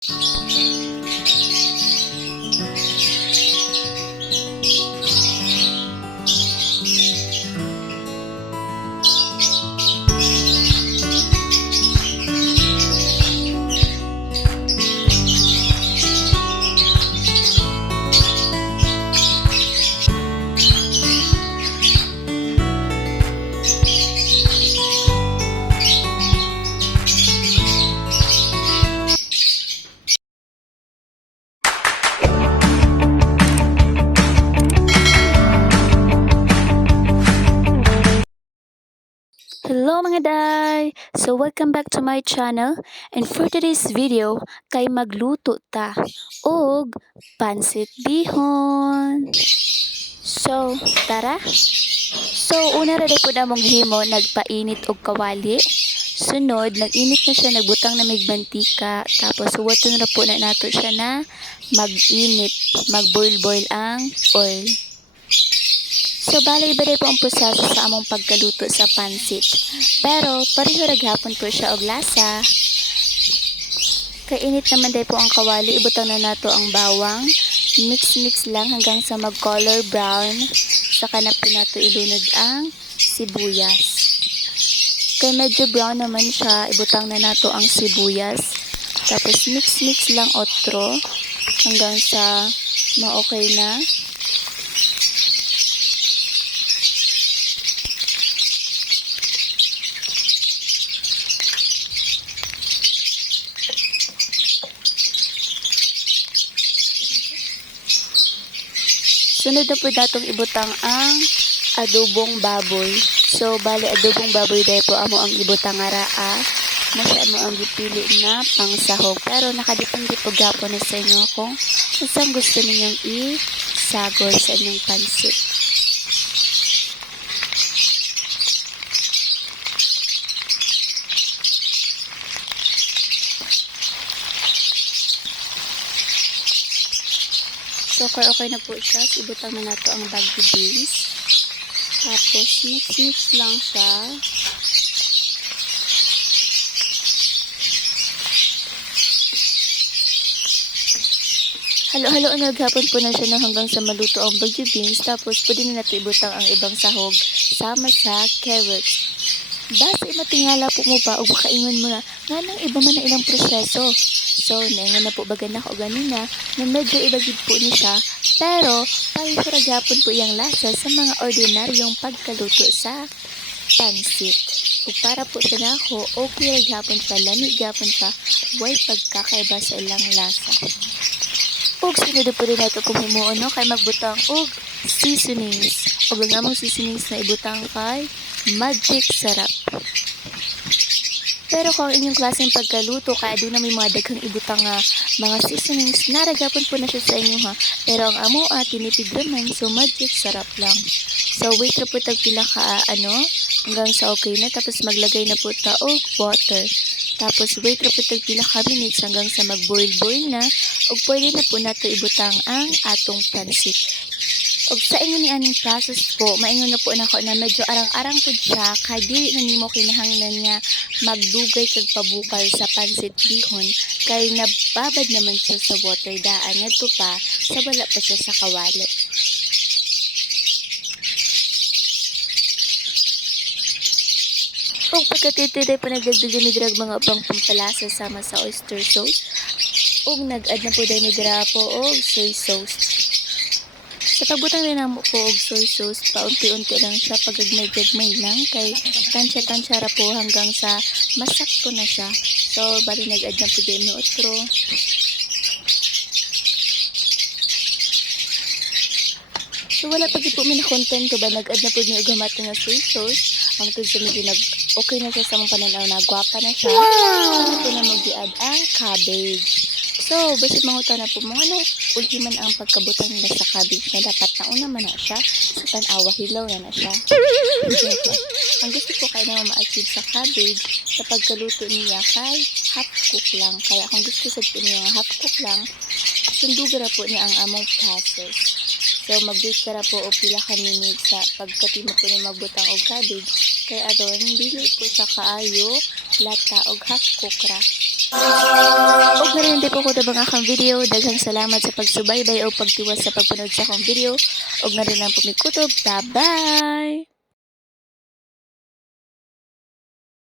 Hello mga day! So welcome back to my channel, and for today's video kay magluto ta og pansit bihon. So tara! So una ra day pud among himo, nagpainit og kawali. Sunod, nag-init na siya, nagbutang na mig mantika, tapos suwaton ra po na nato siya na mag-init, mag-boil-boil ang oil. So, bali iba po ang proseso sa among pagkaluto sa pansit. Pero, pareho ra gyapon po siya og lasa. Kainit naman day po ang kawali, ibutang na nato ang bawang. Mix-mix lang hanggang sa mag-color brown. Saka na po nato ilunod ang sibuyas. Kaya medyo brown naman siya, ibutang na nato ang sibuyas. Tapos, mix-mix lang otro hanggang sa ma-okay na. Sunod na po datong ibutang ang adobong baboy. So, bali adobong baboy dahil po amo ang ibutang nga raa. Masya mo ang gipili na pangsahog. Pero nakadipindi po gapon na sa inyo kung saan gusto ninyong isagol sa inyong pansit. So, okay na po siya. Ibutang na nato ang baggy beans. Tapos, mix-mix lang siya. Halo-halo na gapon po na siya hanggang sa maluto ang baggy beans. Tapos, pwede na nato ibutang ang ibang sahog sama sa carrots. Basta matingala po mo pa o makaingon mo na nga nang iba man na ilang proseso. So, naingon na po bagan ako ganina na medyo ibagid po ni siya, pero pareho ra gyapon po iyang lasa sa mga ordinaryong pagkaluto sa pansit. Ug para po sa nako, okay ra gyapon siya, lami gyapon siya, way pagkakaiba sa ilang lasa. Ug sunod po rin nato kung himuon no, kay magbutang og seasonings. Ug ang among seasonings na ibutang kay Magic Sarap. Pero kung inyong klaseng pagkaluto, kaya doon na may mga daghang ibutang mga seasonings, naragapon po na siya sa inyo ha. Pero ang amo tinipid naman, so Magic Sarap lang. So wait na po tagpila ka hanggang sa okay na, tapos maglagay na po ta og water. Tapos wait na po tagpila ka minutes hanggang sa mag-boil-boil na, o pwede na po nato ibutang ang atong pansit. Og sa inyo ni aning process po, maingon na po nako na medyo arang-arang po siya, kay dili na nimo kinahanglan nga magdugay kag pabukal sa pansit bihon, kay nababad naman siya sa water daan ngadto pa sa wala pa siya sa kawali. Og pagkatitiday pa nagdagdagan ni drag mga pang pampalasa sama sa oyster sauce, og nag-add na po dahil ni dra po og soy sauce. Sa pagbutang rin ang po og soy sauce, paunti-unti lang siya, pagagmay-gagmay lang, kay tansya-tansya ra po hanggang sa masakto na siya. So, bali nag-add na po din no otro. So, wala pag po mina-content ko ba, nag-add na po niyo gamata nga soy sauce. Ang tug sa medyo okay na siya sa mong pananaw na gwapa na siya. Wow! Ito na mag-i-add ang cabbage. So, basit manguta na po mga ultiman ang pagkabutang nila sa cabbage na dapat nauna man na siya sa tanawa, hilaw na siya. Ang gusto ko kayo na ma-achieve sa cabbage sa pagkaluto niya kay half cook lang. Kaya kung gusto sa niya nga half cook lang, sundugara po niya ang among process. So, mag-wait ka na po o pila ka minutes sa pagkatimo po niya magbutang og cabbage. Kaya aron, dili po sa kaayo, lata og half cook ra. Ug na rin di po ko tabang akong video. Daghang salamat sa pagsubaybay o pagtiwas sa pagpanood sa akong video. Ug na rin lang po mi kutob. Bye-bye!